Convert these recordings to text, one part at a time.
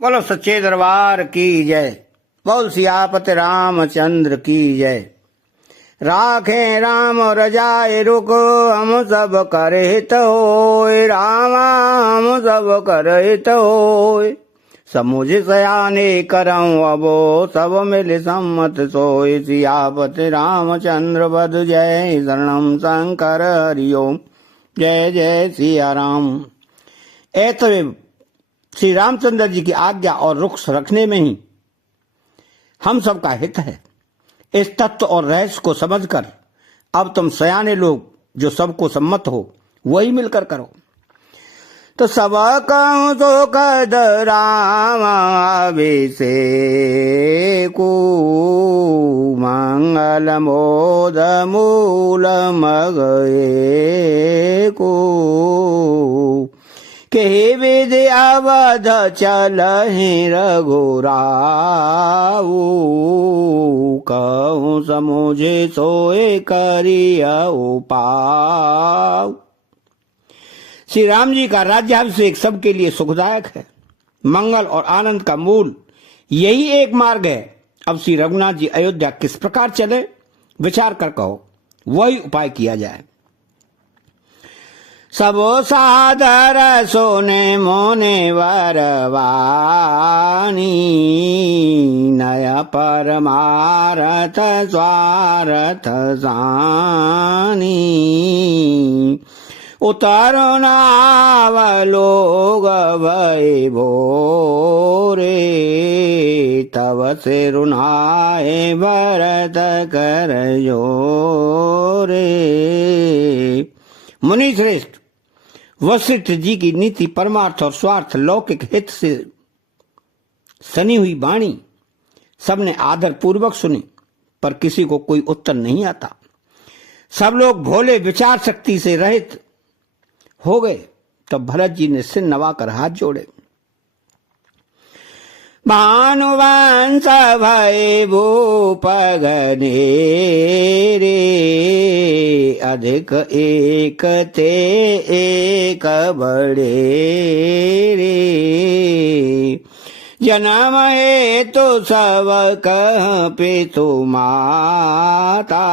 बोलो सच्चे दरबार की जय। बोल सियापति रामचंद्र की जय। राखे राम रजाए रुक, हम सब कर हित होय। रामा हम सब कर हित होय। समुझ सयाने करऊं अबो, सब मिल सम्मत सोय। सियापति रामचंद्र बद जय, शरणम शंकर हरिओम। जय जय सिया राम। ऐसे श्री रामचंद्र जी की आज्ञा और रुख रखने में ही हम सबका हित है। इस तत्व और रहस्य को समझकर अब तुम सयाने लोग जो सबको सम्मत हो वही मिलकर करो। तो सब कहूं तो कद राम अभिषेकु, मंगल मोद मूल मगएकु। के विधि अवध चलहि रघुराऊ, कहूँ समुझे सोए करियऊ पाऊ। श्री राम जी का राज्याभिषेक सबके लिए सुखदायक है। मंगल और आनंद का मूल यही एक मार्ग है। अब श्री रघुनाथ जी अयोध्या किस प्रकार चले विचार कर कहो, वही उपाय किया जाए। सबो सादर सोने मोने वरवानी, नय परमारथ स्वारथ जानी। उतरो नावलोग भय भोरे, तव से रुनाए भरत कर जोरे। मुनि श्रेष्ठ वशिष्ठ जी की नीति परमार्थ और स्वार्थ लौकिक हित से सनी हुई वाणी सबने आदर पूर्वक सुनी, पर किसी को कोई उत्तर नहीं आता। सब लोग भोले विचार शक्ति से रहित हो गए। तब भरत जी ने सिर नवाकर हाथ जोड़े। भानुवंश भय भूप गने रे, अधिक एक ते एक बड़े रे। जन्म है तो सब कह पितु माता,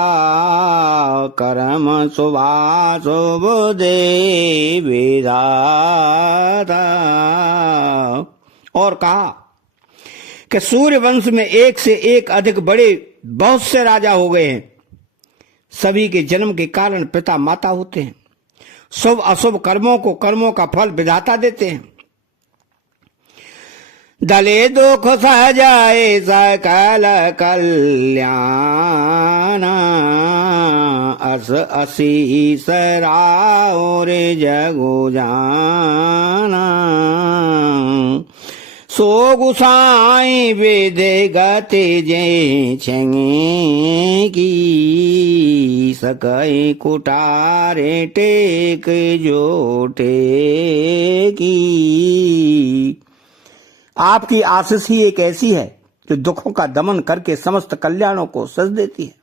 कर्म शुभा शुभ दे विधाता। और कहा कि सूर्य वंश में एक से एक अधिक बड़े बहुत से राजा हो गए हैं। सभी के जन्म के कारण पिता माता होते हैं। शुभ अशुभ कर्मों का फल विधाता देते हैं। दले दुख सहजाए सकल कल्याण, अस असीस राओ रे जगो जाना। सो गुसाई विदे गति जे छेंगे की, सकई कुटारे टेक जोटे की। आपकी आशीष ही एक ऐसी है जो दुखों का दमन करके समस्त कल्याणों को सज देती है।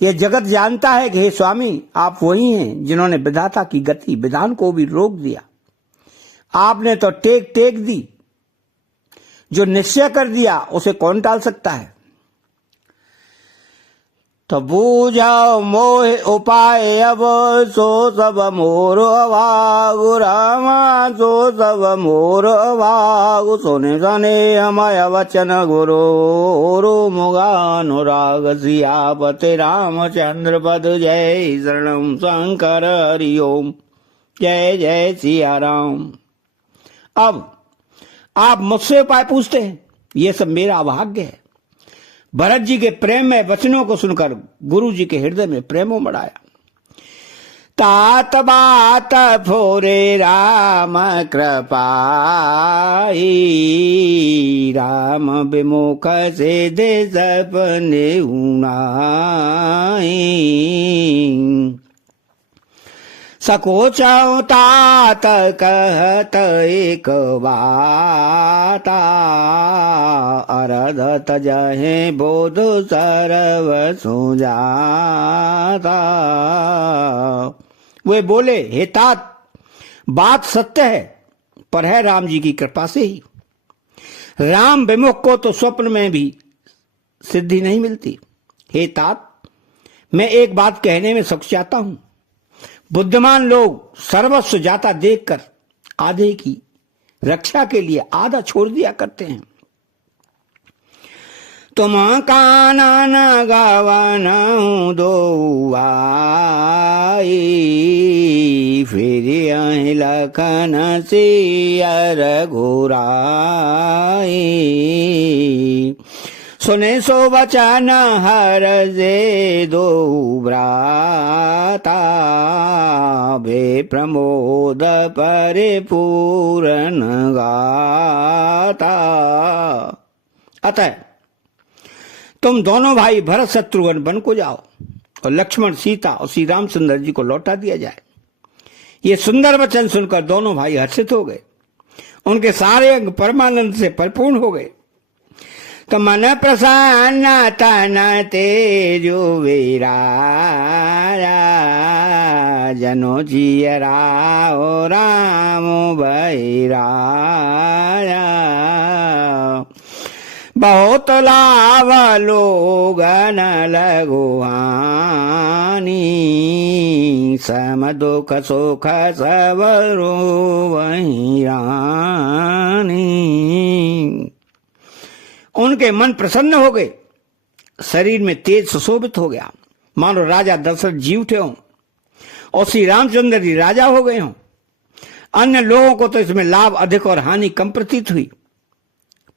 यह जगत जानता है कि हे स्वामी, आप वही हैं जिन्होंने विधाता की गति विधान को भी रोक दिया। आपने तो टेक दी, जो निश्चय कर दिया उसे कौन टाल सकता है। तो बूझाओ मोह उपाय अब, सो सब मोर अभागु। रामा सो सब मोर अभागु, सोने सने हमाय वचन गुरु। मुगानुराग सियापति रामचंद्र पद जय, शरणम शंकर हरिओम। जय जय सिया राम। अब आप मुझसे उपाय पूछते हैं, ये सब मेरा अभाग्य है। भरत जी के प्रेम में वचनों को सुनकर गुरु जी के हृदय में प्रेम उमड़ आया। तात बात फोरे राम कृपाई, राम विमुख से दे सपने उनाई। सकोचौ तात कहत एक बाता, अरधत जहे बोध सर्व सुजाता। वे बोले, हे तात, बात सत्य है, पर है राम जी की कृपा से ही। राम विमुख को तो स्वप्न में भी सिद्धि नहीं मिलती। हे तात, मैं एक बात कहने में सकुचाता हूं। बुद्धिमान लोग सर्वस्व जाता देखकर आधे की रक्षा के लिए आधा छोड़ दिया करते हैं। तुम काना न गावाना दो आई, फिर लखन से अर घोराई। सुने सो बचन हर जे दो भ्राता, भे प्रमोद परिपूर्ण गाता। अतः तुम दोनों भाई भरत शत्रुघ्न वन को जाओ और लक्ष्मण सीता और श्री रामचंद्र जी को लौटा दिया जाए। ये सुंदर वचन सुनकर दोनों भाई हर्षित हो गए। उनके सारे अंग परमानंद से परिपूर्ण हो गए। तो मन प्रसन्न तन तेजो वीरा, जनो जियरा ओ राम बैरा। बहुत लाभ लोगन लगुहानी, सम दुख सुख सबरो वहीं रानी। उनके मन प्रसन्न हो गए, शरीर में तेज सुशोभित हो गया, मानो राजा दशरथ जी उठे हों और श्री रामचंद्र जी राजा हो गए हों। अन्य लोगों को तो इसमें लाभ अधिक और हानि कम प्रतीत हुई,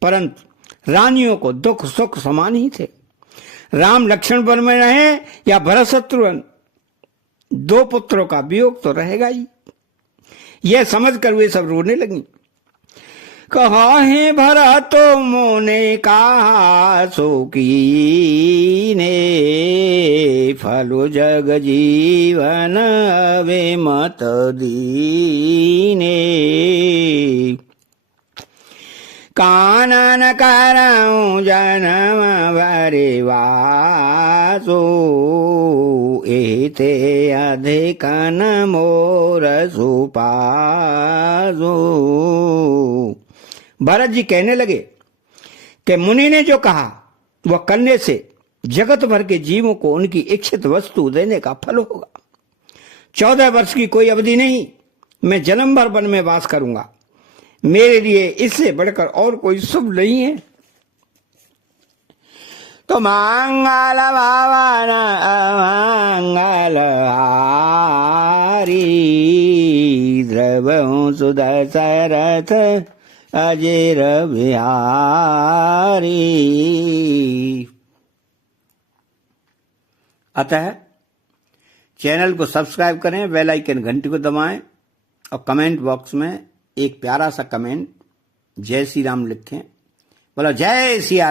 परंतु रानियों को दुख सुख समान ही थे। राम लक्ष्मण वन में रहे या भरत शत्रुघ्न, दो पुत्रों का वियोग तो रहेगा ही। यह समझकर वे सब रोने लगी। कहा है भरत मोने कहा सो कीने, फलो जग जीवन वे मत दीने। कानन करऊं जन्म भरे वासो, एते अधिकन मोर सुपासो। भरत जी कहने लगे कि मुनि ने जो कहा वह करने से जगत भर के जीवों को उनकी इच्छित वस्तु देने का फल होगा। 14 वर्ष की कोई अवधि नहीं, मैं जन्म भर वन में वास करूंगा। मेरे लिए इससे बढ़कर और कोई शुभ नहीं है। तो मंगल भवन अमंगल हारी, द्रवहु सुदशरथ अजेर बिहारी। अतः चैनल को सब्सक्राइब करें, बेल आइकन घंटी को दबाएं और कमेंट बॉक्स में एक प्यारा सा कमेंट जय श्री राम लिखें। बोलो जय श्री राम।